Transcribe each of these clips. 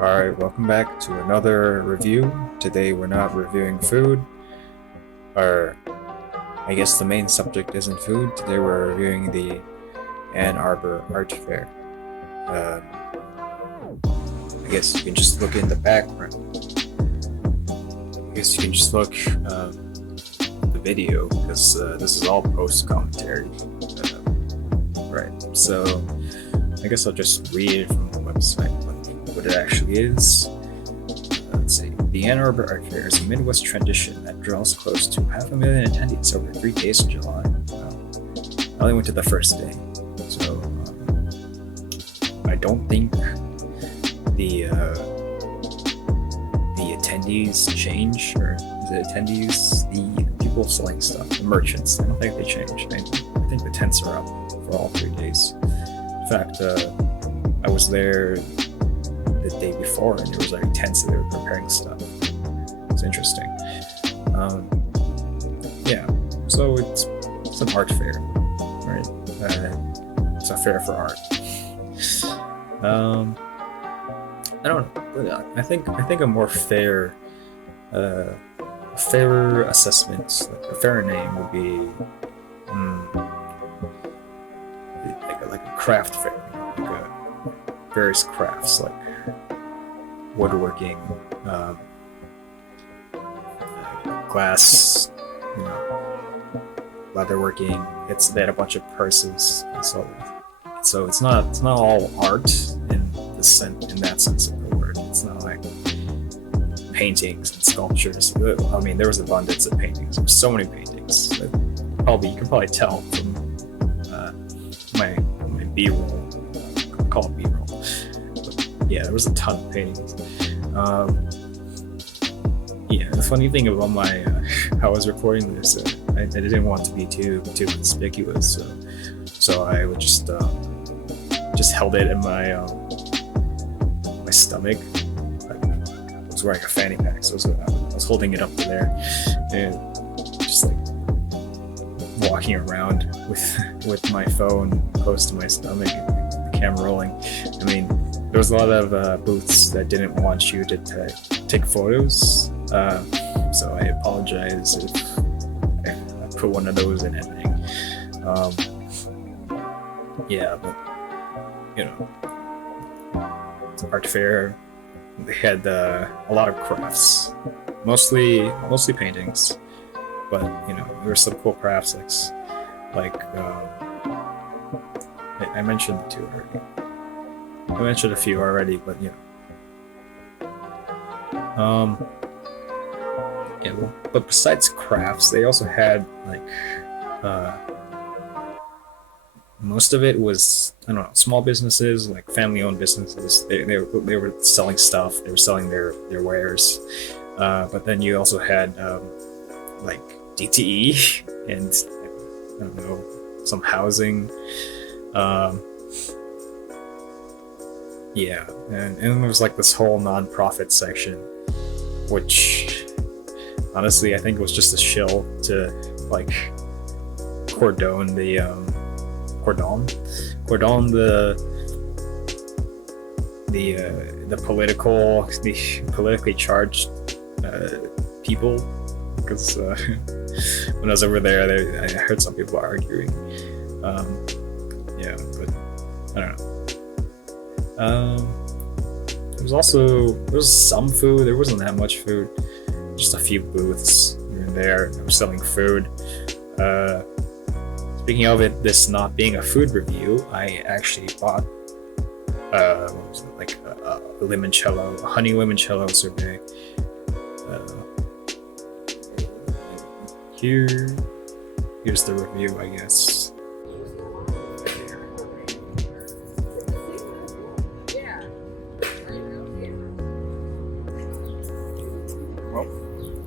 Alright, welcome back to another review. Today we're not reviewing food, or I guess the main subject isn't food. Today we're reviewing the Arbor Art Fair. I guess you can just look in the background. I guess you can just look the video, because this is all post-commentary. Right, so I guess I'll just read it from the website. What it actually is. Let's see. The Ann Arbor Art Fair is a Midwest tradition that draws close to 500,000 attendees over 3 days in July. I only went to the first day, so I don't think the attendees change, or the attendees, the people selling stuff, the merchants. I don't think they change. I think the tents are up for all 3 days. In fact, I was there the day before, and there was like tents that they were preparing stuff. It's interesting. Yeah, so it's an art fair, right? It's a fair for art. I don't know. I think a more fair, fairer assessment, like a fairer name would be like a craft fair, like various crafts, like woodworking, glass, leatherworking. They had a bunch of purses, so it's not all art in that sense of the word. It's not like paintings and sculptures. I mean, there was abundance of paintings. There's so many paintings. You can probably tell from my B-roll. I call it B-roll. Yeah, there was a ton of paintings. Yeah, the funny thing about how I was recording this, I didn't want to be too conspicuous, so I would just held it in my stomach. I was wearing a fanny pack, so I was holding it up to there, and just like walking around with my phone close to my stomach and the camera rolling. I mean, there was a lot of booths that didn't want you to take photos, so I apologize if I put one of those in editing. Yeah, but it's an art fair. They had a lot of crafts, mostly paintings, but there were some cool crafts like I mentioned the two already. I mentioned a few already, but yeah. But besides crafts, they also had most of it was, I don't know, small businesses, like family-owned businesses. They were selling stuff. They were selling their wares. But then you also had like DTE and I don't know, some housing. Yeah, and there was like this whole non-profit section, which honestly I think was just a shill to like cordon the politically charged people, because when I was over there, I heard some people arguing. Yeah, but I don't know. There was some food. There wasn't that much food. Just a few booths here and there. They were selling food. Speaking of it, this not being a food review, I actually bought what was it, like a limoncello, a honey limoncello sorbet. Here's the review, I guess. Well,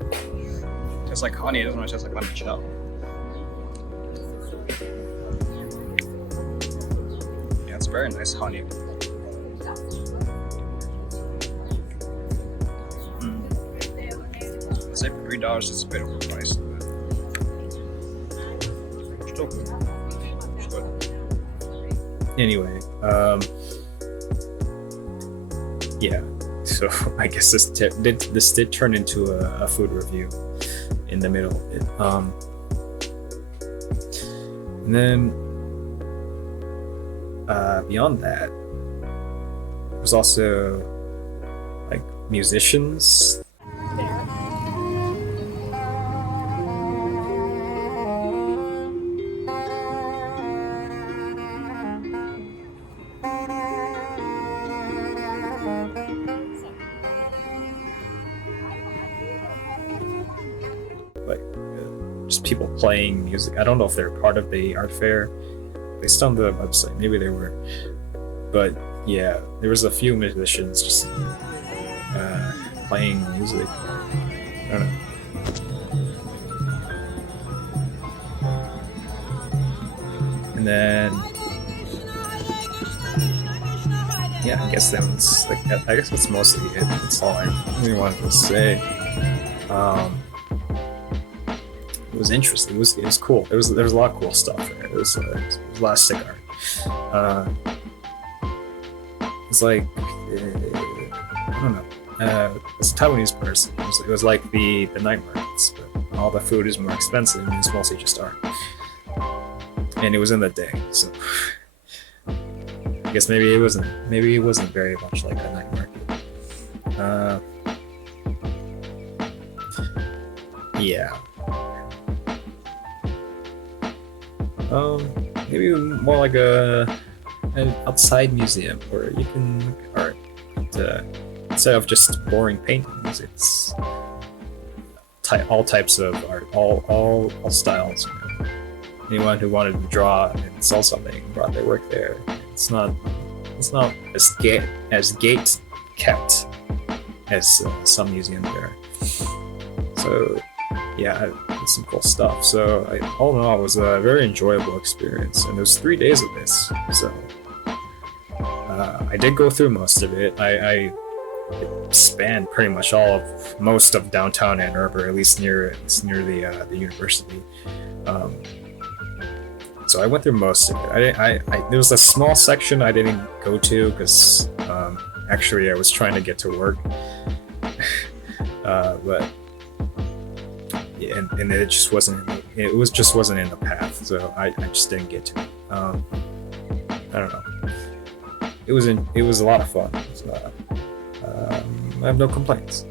it tastes like honey. It doesn't taste like limoncello. Yeah, it's very nice honey. I'd say for $3, it's a bit overpriced, but still good. It's good. Anyway, yeah. So I guess this did turn into a food review in the middle of it. And then beyond that, there's also like musicians. Like just people playing music. I don't know if they're part of the art fair. Based on the website, maybe they were. But yeah, there was a few musicians just playing music. I don't know. And then yeah, I guess that was like I guess that's mostly it. That's all I really wanted to say. It was interesting. It was cool. There was a lot of cool stuff there. It was a lot of stick art. It's like I don't know. As a Taiwanese person, it was like the night markets, but all the food is more expensive and it's mostly just art. And it was in the day, so I guess maybe it wasn't very much like a night market. Yeah. Maybe more like an outside museum where you can look at art. But, instead of just boring paintings, it's all types of art, all styles. You know? Anyone who wanted to draw and sell something brought their work there. It's not as gate kept as some museums are. So yeah, it's some cool stuff. So all in all, it was a very enjoyable experience, and there's 3 days of this. So I did go through most of it. I spanned pretty much most of downtown Ann Arbor, at least near the university. So I went through most of it. There was a small section I didn't go to because actually I was trying to get to work, but yeah, and it just wasn't. It just wasn't in the path, so I just didn't get to it. I don't know. It was a lot of fun. So, I have no complaints.